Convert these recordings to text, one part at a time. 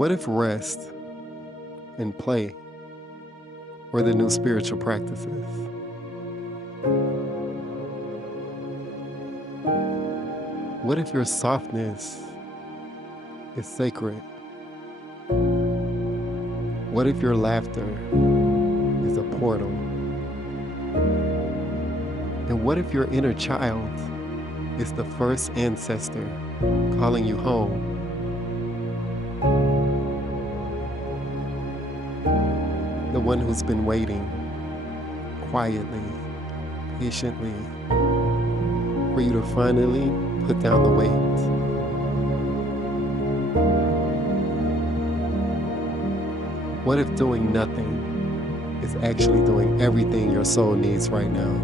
What if rest and play were the new spiritual practices? What if your softness is sacred? What if your laughter is a portal? And what if your inner child is the first ancestor calling you home? The one who's been waiting quietly, patiently, for you to finally put down the weight. What if doing nothing is actually doing everything your soul needs right now?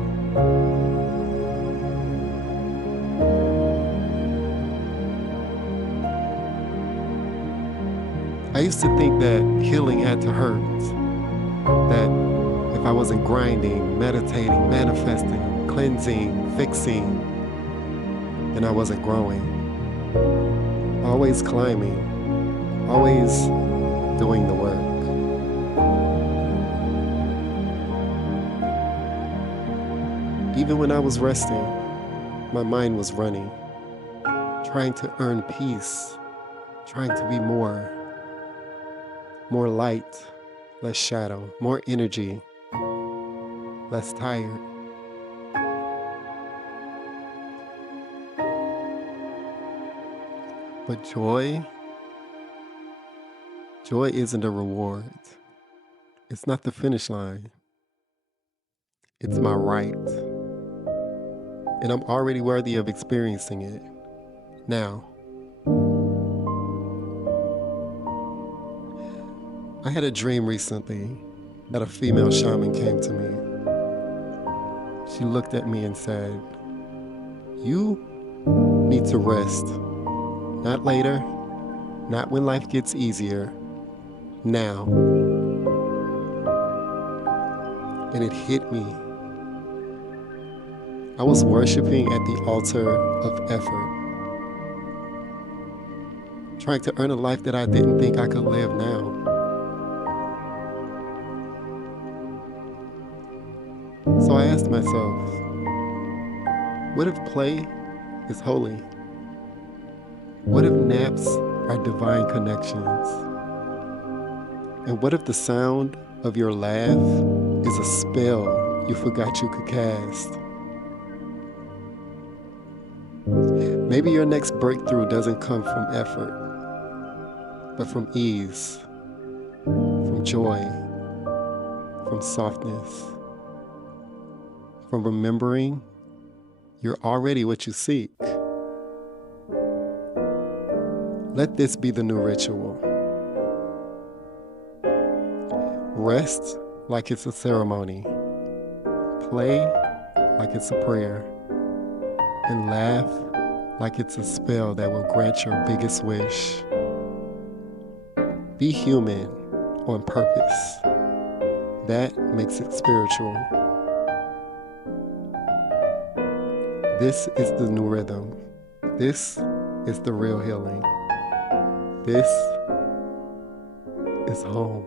I used to think that healing had to hurt, that if I wasn't grinding, meditating, manifesting, cleansing, fixing, then I wasn't growing. Always climbing, always doing the work. Even when I was resting, my mind was running, trying to earn peace, trying to be more light, less shadow, more energy, less tired. But joy isn't a reward. It's not the finish line. It's my right. And I'm already worthy of experiencing it now. I had a dream recently that a female shaman came to me. She looked at me and said, "You need to rest. Not later, not when life gets easier, now." And it hit me. I was worshiping at the altar of effort, trying to earn a life that I didn't think I could live now. So I asked myself, what if play is holy? What if naps are divine connections? And what if the sound of your laugh is a spell you forgot you could cast? Maybe your next breakthrough doesn't come from effort, but from ease, from joy, from softness, from remembering you're already what you seek. Let this be the new ritual. Rest like it's a ceremony. Play like it's a prayer. And laugh like it's a spell that will grant your biggest wish. Be human on purpose. That makes it spiritual. This is the new rhythm. This is the real healing. This is home.